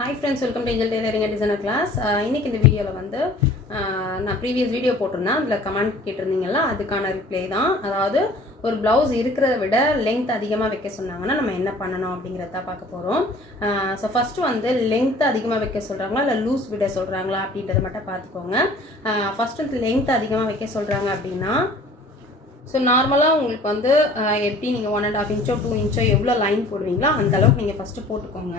Hi friends, welcome to Angel Tailoring and Designer class. இன்னைக்கு இந்த வீடியோல வந்து நான் previous வீடியோ போட்டுருந்தேன். அதுல கமெண்ட் கேட்டிருந்தீங்கல்ல, அதுக்கான ரிப்ளை தான். அதாவது ஒரு blouse இருக்கிறத விட length அதிகமா வைக்க சொன்னாங்கன்னா நம்ம என்ன பண்ணணும் அப்படிங்கறத பார்க்க போறோம். சோ ஃபர்ஸ்ட் வந்து length அதிகமா வைக்க சொல்றாங்களா இல்ல லூஸ் விட சொல்றாங்களா அப்படின்றத மட்டும் பாத்துக்கோங்க. ஃபர்ஸ்ட் வந்து length அதிகமா வைக்க சொல்றாங்க அப்படினா So நார்மலா உங்களுக்கு வந்து எப்படி நீங்க 1.5 இன்ச்சோ 2 இன்ச்சோ எவ்வளவு லைன் போடுவீங்களோ அந்த அளவுக்கு நீங்க ஃபர்ஸ்ட் போட்டுக்கோங்க.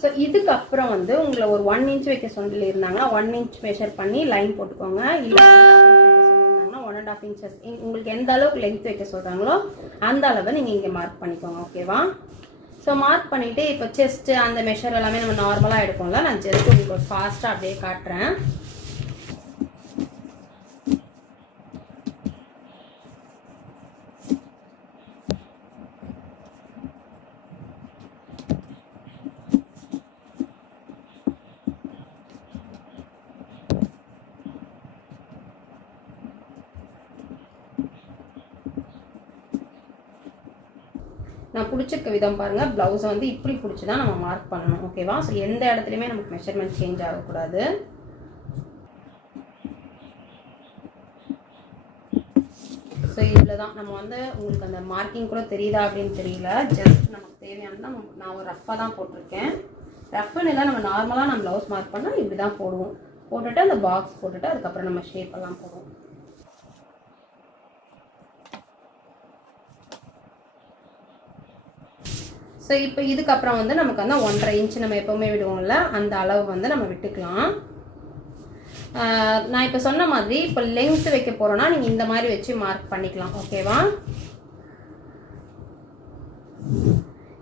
So இதுக்கு அப்புறம் வந்து உங்களை ஒரு 1 இன்ச் வைக்க சொல்லி இருந்தாங்கன்னா 1 இன்ச் மெஷர் பண்ணி லைன் போட்டுக்கோங்க. இல்ல 1.5 இன்ச்சஸ் உங்களுக்கு எந்த அளவுக்கு லெங்த் வைக்க சொல்றாங்களோ அந்த அளவை நீங்க இங்க மார்க் பண்ணிக்கோங்க. ஓகேவா? சோ மார்க் பண்ணிட்டு இப்போ செஸ்ட் அந்த மெஷர் எல்லாமே நம்ம நார்மலா எடுப்போம்ல, நான் ஜஸ்ட் உங்களுக்கு ஃபாஸ்டா அப்படியே காட்டுறேன். நான் புடிச்சிருக்க விதம் பாருங்க, பிளவுஸ் வந்து இப்படி புடிச்சு தான் நம்ம மார்க் பண்ணணும். ஓகேவா? சோ எந்த இடத்துலயுமே நமக்கு மெஷர்மென்ட் சேஞ்ச் ஆக கூடாது. சோ இவ்வளவுதான். நம்ம வந்து உங்களுக்கு அந்த மார்க்கிங் கூட தெரியுதா அப்படின்னு தெரியல, ஜஸ்ட் நமக்கு தேவையானது நான் ஒரு ரஃப்பா தான் போட்டிருக்கேன். ரஃப்னு இல்ல, நம்ம நார்மலா நம்ம பிளவுஸ் மார்க் பண்ணா இப்படி தான் போடுவோம். போட்டுட்டு அந்த பாக்ஸ் போட்டுட்டு அதுக்கு அப்புறம் நம்ம ஷேப் எல்லாம் போடுவோம். சோ இப்போ இதுக்கு அப்புறம் வந்து நமக்கு வந்து 1.5 இன்ச் நம்ம எப்பவுமே விடுவோம்ல, அந்த அளவு வந்து நம்ம விட்டுக்கலாம். நான் இப்போ சொன்ன மாதிரி இப்போ லெங்த் வைக்க போறோம்னா நீங்க இந்த மாதிரி வச்சு மார்க் பண்ணிக்கலாம். ஓகேவா?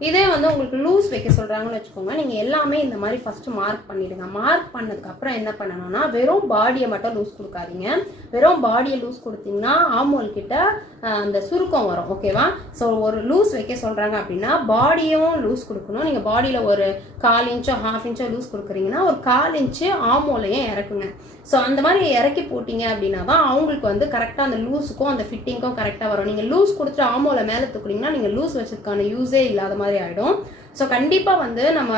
இதே வந்து உங்களுக்கு லூஸ் வைக்க சொல்றாங்கன்னு வச்சுக்கோங்க, நீங்க எல்லாமே இந்த மாதிரி ஃபர்ஸ்ட் மார்க் பண்ணிடுங்க. மார்க் பண்ணதுக்கு அப்புறம் என்ன பண்ணணும்னா வெறும் பாடியை மட்டும் லூஸ் கொடுக்காதீங்க. வெறும் பாடியை லூஸ் கொடுத்தீங்கன்னா ஆமோல் கிட்ட அந்த சுருக்கம் வரும். ஓகேவா? ஸோ ஒரு லூஸ் வைக்க சொல்றாங்க அப்படின்னா பாடியும் லூஸ் கொடுக்கணும். நீங்க பாடியில ஒரு 1/4 இன்ச்சோ 1/2 இன்ச்சோ லூஸ் கொடுக்குறீங்கன்னா ஒரு 1/4 இன்ச்சு ஆமோலையும் இறக்குங்க. ஸோ அந்த மாதிரி இறக்கி போட்டீங்க அப்படின்னா தான் அவங்களுக்கு வந்து கரெக்டாக அந்த லூஸுக்கும் அந்த ஃபிட்டிங்க்கும் கரெக்டாக வரும். நீங்கள் லூஸ் கொடுத்துட்டு ஆமோல மேலே தூக்குனீங்கன்னா நீங்கள் லூஸ் வச்சதுக்கான யூஸே இல்லாத மாதிரி ஆகிடும். ஸோ கண்டிப்பாக வந்து நம்ம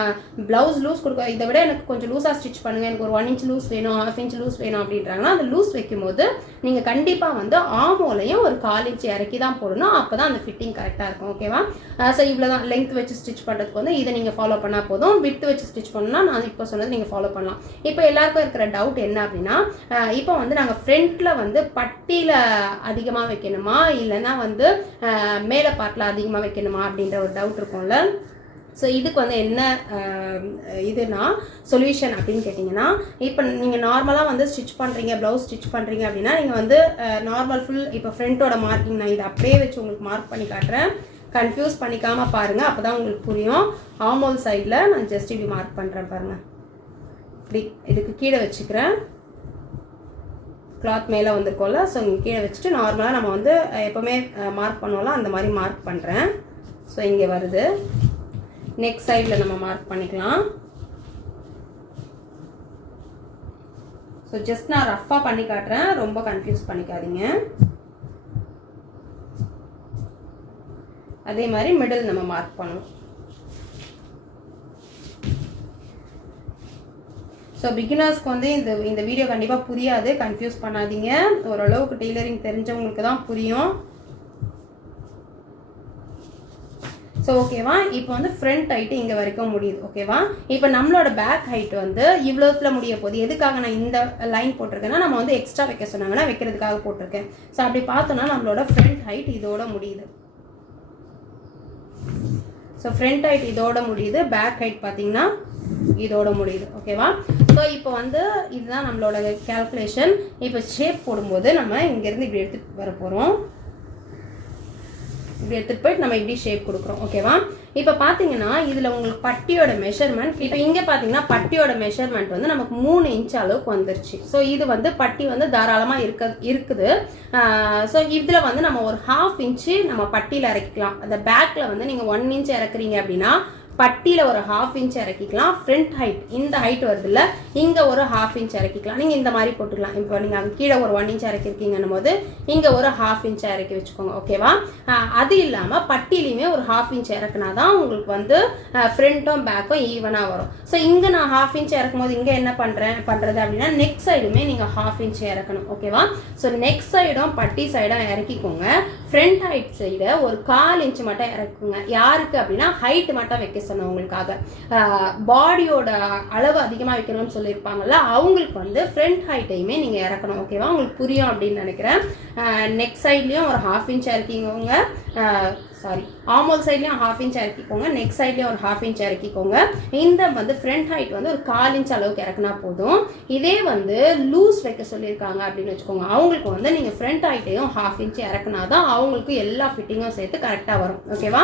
பிளவுஸ் லூஸ் கொடுக்க, இதை விட எனக்கு கொஞ்சம் லூஸாக ஸ்டிச் பண்ணுங்க, எனக்கு ஒரு 1 இன்ச் லூஸ் வேணும் 1/2 இன்ச் லூஸ் வேணும் அப்படின்றாங்கன்னா அந்த லூஸ் வைக்கும்போது நீங்கள் கண்டிப்பாக வந்து ஆமோலையும் ஒரு 1/4 இன்ச் இறக்கி தான் போடணும். அப்போ தான் அந்த ஃபிட்டிங் கரெக்டாக இருக்கும். ஓகேவா? ஸோ இவ்வளோ தான். லெங்த் வச்சு ஸ்டிச் பண்ணுறதுக்கு வந்து இதை நீங்கள் ஃபாலோ பண்ணால் போதும். வித் வச்சு ஸ்டிச் பண்ணணும்னா நான் இப்போ சொன்னது நீங்கள் ஃபாலோ பண்ணலாம். இப்போ எல்லாருக்கும் இருக்கிற டவுட் என்ன அப்படின்னா, இப்போ வந்து நாங்கள் ஃப்ரண்ட்டில் வந்து பட்டியில் அதிகமாக வைக்கணுமா இல்லைன்னா வந்து மேலே பார்ட்டில் அதிகமாக வைக்கணுமா அப்படின்ற ஒரு டவுட் இருக்கும்ல. ஸோ இதுக்கு வந்து என்ன இதுனா சொல்யூஷன் அப்படின்னு கேட்டிங்கன்னா, இப்போ நீங்கள் நார்மலாக வந்து ஸ்டிச் பண்ணுறீங்க, ப்ளவுஸ் ஸ்டிச் பண்ணுறீங்க அப்படின்னா நீங்கள் வந்து நார்மல் ஃபுல் இப்போ ஃப்ரண்ட்டோட மார்க்கிங் நான் இதை அப்படியே வச்சு உங்களுக்கு மார்க் பண்ணி காட்டுறேன். கன்ஃபியூஸ் பண்ணிக்காமல் பாருங்கள், அப்போ தான் உங்களுக்கு புரியும். ஆமோல் சைடில் நான் ஜஸ்ட் இப்படி மார்க் பண்ணுறேன் பாருங்கள். இப்படி இதுக்கு கீழே வச்சுக்கிறேன், கிளாத் மேலே வந்திருக்கோம்ல, ஸோ இங்கே கீழே வச்சுட்டு நார்மலாக நம்ம வந்து எப்போவுமே மார்க் பண்ணுவோம்ல அந்த மாதிரி மார்க் பண்ணுறேன். ஸோ இங்கே வருது. நெக்ஸ்ட் சைடில் நம்ம மார்க் பண்ணிக்கலாம். ஸோ ஜஸ்ட் நான் ரஃப்பாக பண்ணி காட்டுறேன், ரொம்ப கன்ஃபியூஸ் பண்ணிக்காதீங்க. அதே மாதிரி மிடில் நம்ம மார்க் பண்ணுவோம். ஸோ பிகினர்ஸ்க்கு வந்து இந்த வீடியோ கண்டிப்பாக புரியாது, கன்ஃபியூஸ் பண்ணாதீங்க. ஓரளவுக்கு டெய்லரிங் தெரிஞ்சவங்களுக்கு தான் புரியும். ஸோ ஓகேவா? இப்போ வந்து ஃப்ரண்ட் ஹைட்டு இங்கே வரைக்கும் முடியுது. ஓகேவா? இப்போ நம்மளோட பேக் ஹைட் வந்து இவ்வளோத்துல முடிய போகுது. எதுக்காக நான் இந்த லைன் போட்டிருக்கேன்னா நம்ம வந்து எக்ஸ்ட்ரா வைக்க சொன்னாங்கன்னா வைக்கிறதுக்காக போட்டிருக்கேன். ஸோ அப்படி பார்த்தோன்னா நம்மளோட ஃப்ரண்ட் ஹைட் இதோட முடியுது. ஸோ ஃப்ரண்ட் ஹைட் இதோட முடியுது, பேக் ஹைட் பார்த்தீங்கன்னா இதோட முடியுது. ஓகேவா? ஸோ இப்போ வந்து இதுதான் நம்மளோட கேல்குலேஷன். இப்போ ஷேப் போடும்போது நம்ம இங்கேருந்து இப்படி எடுத்துகிட்டு வர போகிறோம். இப்படி எடுத்துட்டு போயிட்டு நம்ம இப்படி ஷேப் கொடுக்குறோம். ஓகேவா? இப்போ பார்த்தீங்கன்னா இதில் உங்களுக்கு பட்டியோட மெஷர்மெண்ட், இப்போ இங்கே பார்த்தீங்கன்னா பட்டியோட மெஷர்மெண்ட் வந்து நமக்கு 3 இன்ச் அளவுக்கு வந்துருச்சு. ஸோ இது வந்து பட்டி வந்து தாராளமாக இருக்குது. ஸோ இதில் வந்து நம்ம ஒரு 1/2 இன்ச்சு நம்ம பட்டியில் இறக்கிக்கலாம். அந்த பேக்கில் வந்து நீங்கள் 1 இன்ச் இறக்குறீங்க அப்படின்னா பட்டியில் ஒரு 1/2 இன்ச் இறக்கிக்கலாம். ஃப்ரண்ட் ஹைட் இந்த ஹைட் வருது இல்லை, இங்கே ஒரு 1/2 இன்ச் இறக்கிக்கலாம். நீங்கள் இந்த மாதிரி போட்டுக்கலாம். இப்போ நீங்கள் அங்கே கீழே ஒரு 1 இன்ச் இறக்கிருக்கீங்கன்னும் போது இங்கே ஒரு 1/2 இன்ச் இறக்கி வச்சுக்கோங்க. ஓகேவா? அது இல்லாமல் பட்டியிலையுமே ஒரு 1/2 இன்ச் இறக்குனா தான் உங்களுக்கு வந்து ஃப்ரண்ட்டும் பேக்கும் ஈவனாக வரும். ஸோ இங்கே நான் 1/2 இன்ச் இறக்கும் போது இங்கே என்ன பண்ணுறது அப்படின்னா நெக் சைடுமே நீங்கள் 1/2 இன்ச் இறக்கணும். ஓகேவா? ஸோ நெக் சைடும் பட்டி சைடும் இறக்கிக்கோங்க. ஃப்ரண்ட் ஹைட் சைடு ஒரு 1/4 இன்ச் மட்டும் இறக்குங்க. யாருக்கு அப்படின்னா ஹைட் மட்டும் வைக்க சொன்னேன் உங்களுக்காக. பாடியோட அளவு அதிகமாக வைக்கணும்னு சொல்லியிருப்பாங்கல்ல, அவங்களுக்கு வந்து ஃப்ரண்ட் ஹைட்டையுமே நீங்கள் இறக்கணும். ஓகேவா? உங்களுக்கு புரியும் அப்படின்னு நினைக்கிறேன். நெக் சைட்லேயும் ஒரு 1/2 இன்ச் இறக்கிக்கோங்க. ஆமோல் சைட்லேயும் 1/2 இன்ச் இறக்கிக்கோங்க. நெக் சைட்லேயும் ஒரு 1/2 இன்ச் இறக்கிக்கோங்க. இந்த வந்து ஃப்ரண்ட் ஹைட் வந்து ஒரு 1/4 இன்ச் அளவுக்கு இறக்குனா போதும். இதே வந்து லூஸ் வைக்க சொல்லியிருக்காங்க அப்படின்னு வச்சுக்கோங்க. அவங்களுக்கு வந்து நீங்கள் ஃப்ரண்ட் ஹைட்டையும் 1/2 இன்ச் இறக்குனா தான் அவங்களுக்கு எல்லா ஃபிட்டிங்கும் சேர்த்து கரெக்டாக வரும். ஓகேவா?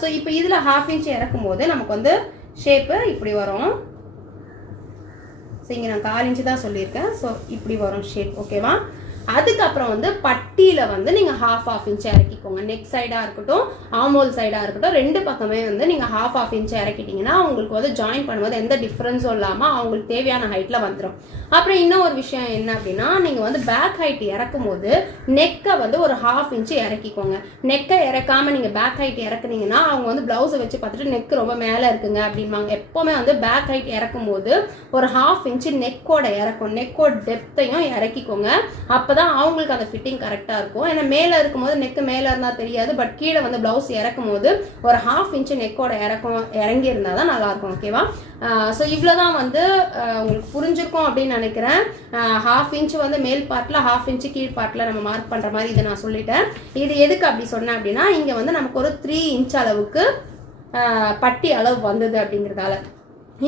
ஸோ இப்போ இதில் 1/2 இன்ச் இறக்கும் போது நமக்கு வந்து ஷேப்பு இப்படி வரும். ஸோ இங்கே நான் 1/4 இன்ச்சு தான் சொல்லியிருக்கேன். ஸோ இப்படி வரும் ஷேப். ஓகேவா? அதுக்கப்புறம் வந்து பட்டியில் வந்து நீங்கள் 1/2 இன்ச் இறக்கிக்கோங்க. நெக் சைடாக இருக்கட்டும், ஆமோல் சைடாக இருக்கட்டும், ரெண்டு பக்கமே வந்து நீங்கள் 1/2 இன்ச் இறக்கிட்டீங்கன்னா உங்களுக்கு வந்து ஜாயின் பண்ணும்போது எந்த டிஃப்ரென்ஸும் இல்லாமல் அவங்களுக்கு தேவையான ஹைட்டில் வந்துடும். அப்புறம் இன்னும் ஒரு விஷயம் என்ன அப்படின்னா, நீங்கள் வந்து பேக் ஹைட் இறக்கும் போது நெக்கை வந்து ஒரு 1/2 இன்ச்சு இறக்கிக்கோங்க. நெக்கை இறக்காமல் நீங்கள் பேக் ஹைட் இறக்குனீங்கன்னா அவங்க வந்து ப்ளவுஸை வச்சு பார்த்துட்டு நெக் ரொம்ப மேலே இருக்குங்க அப்படின்பாங்க. எப்போவுமே வந்து பேக் ஹைட் இறக்கும் போது ஒரு 1/2 இன்ச்சு நெக்கோட இறக்கும், நெக்கோட டெப்த்தையும் இறக்கிக்கோங்க. அப்பதான் அவங்களுக்கு அந்த ஃபிட்டிங் கரெக்டாக இருக்கும். ஏன்னா மேலே இருக்கும்போது நெக்கு மேலே இருந்தால் தெரியாது, பட் கீழே வந்து ப்ளவுஸ் இறக்கும் போது ஒரு 1/2 இன்ச்சு நெக்கோட இறங்கி இருந்தால் தான் நல்லாயிருக்கும். ஓகேவா? ஸோ இவ்வளோதான் வந்து உங்களுக்கு புரிஞ்சிருக்கும் அப்படின்னு நினைக்கிறேன். 1/2 இன்ச்சு வந்து மேல் பார்ட்டில், 1/2 இன்ச்சு கீழ் பார்ட்டில் நம்ம மார்க் பண்ணுற மாதிரி இதை நான் சொல்லிட்டேன். இது எதுக்கு அப்படி சொன்னேன் அப்படின்னா, இங்கே வந்து நமக்கு ஒரு 3 இன்ச் அளவுக்கு பட்டி அளவு வந்தது அப்படிங்கிறதால.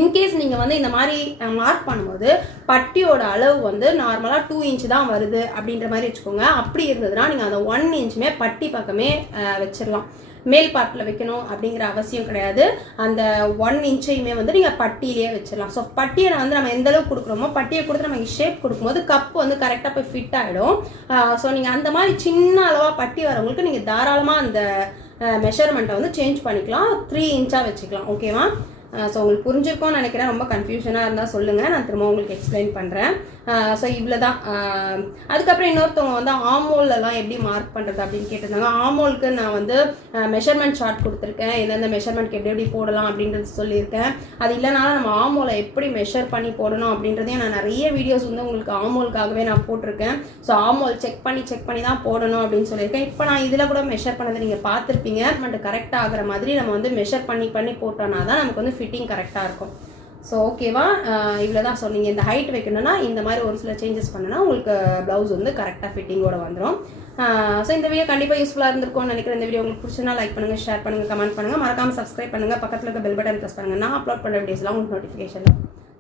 இன்கேஸ் நீங்கள் வந்து இந்த மாதிரி மார்க் பண்ணும்போது பட்டியோட அளவு வந்து நார்மலாக 2 இன்ச் தான் வருது அப்படின்ற மாதிரி வச்சுக்கோங்க. அப்படி இருந்ததுன்னா நீங்கள் அந்த 1 இன்ச்சுமே பட்டி பக்கமே வச்சிடலாம். மேல் பார்ட்டில் வைக்கணும் அப்படிங்கிற அவசியம் கிடையாது. அந்த 1 இன்ச்சையுமே வந்து நீங்கள் பட்டியிலே வச்சிடலாம். ஸோ பட்டியை வந்து நம்ம எந்த அளவுக்கு கொடுக்குறோமோ பட்டியை கொடுத்து நம்ம ஷேப் கொடுக்கும்போது கப்பு வந்து கரெக்டாக போய் ஃபிட் ஆகிடும். ஸோ நீங்கள் அந்த மாதிரி சின்ன அளவாக பட்டி வரவங்களுக்கு நீங்கள் தாராளமாக அந்த மெஷர்மெண்ட்டை வந்து சேஞ்ச் பண்ணிக்கலாம். 3 இன்ச்சாக வச்சுக்கலாம். ஓகேவா? ஸோ உங்களுக்கு புரிஞ்சிருக்கோன்னு நினைக்கிறேன். ரொம்ப கன்ஃபியூஷனாக இருந்தால் சொல்லுங்கள், நான் திரும்ப உங்களுக்கு எக்ஸ்பிளைன் பண்ணுறேன். ஸோ இவ்வளோ தான். அதுக்கப்புறம் இன்னொருத்தவங்க வந்து ஆமோலெல்லாம் எப்படி மார்க் பண்ணுறது அப்படின்னு கேட்டிருந்தாங்க. ஆமோலுக்கு நான் வந்து மெஷர்மெண்ட் சார்ட் கொடுத்துருக்கேன். எந்தெந்த மெஷர்மெண்ட்க்கு எப்படி எப்படி போடலாம் அப்படின்றது சொல்லியிருக்கேன். அது இல்லைனாலும் நம்ம ஆமோலை எப்படி மெஷர் பண்ணி போடணும் அப்படின்றதையும் நான் நிறைய வீடியோஸ் வந்து உங்களுக்கு ஆமோலுக்காகவே நான் போட்டிருக்கேன். ஸோ ஆமோல் செக் பண்ணி தான் போடணும் அப்படின்னு சொல்லியிருக்கேன். இப்போ நான் இதில் கூட மெஷர் பண்ணதை நீங்கள் பார்த்துருப்பீங்க. பட் கரெக்டாக ஆகிற மாதிரி நம்ம வந்து மெஷர் பண்ணி போட்டோன்னா தான் நமக்கு வந்து ஃபிட்டிங் கரெக்டாக இருக்கும். ஸோ ஓகேவா? இவ்வளோ தான் சொன்னீங்க. இந்த ஹைட் வைக்கணும்னா இந்த மாதிரி ஒரு சில சேஞ்சஸ் பண்ணுன்னா உங்களுக்கு ப்ளவுஸ் வந்து கரெக்டாக ஃபிட்டிங்கோட வந்துடும். ஸோ இந்த வீடியோ கண்டிப்பாக யூஸ்ஃபுல்லாக இருந்திருக்கும்னு நினைக்கிறேன். இந்த வீடியோ உங்களுக்கு பிடிச்சினா லைக் பண்ணுங்கள், ஷேர் பண்ணுங்கள், கமெண்ட் பண்ணுங்கள், மறக்காமல் சப்ஸ்கிரைப் பண்ணுங்கள், பக்கத்தில் இருக்க பெல் பட்டன் ப்ரெஸ் பண்ணுங்கள். நான் அப்லோட் பண்ணுற வீடியோஸ்லாம் உங்களுக்கு நோட்டிஃபிகேஷன்.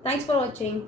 தேங்க்ஸ் ஃபார் வாட்சிங்.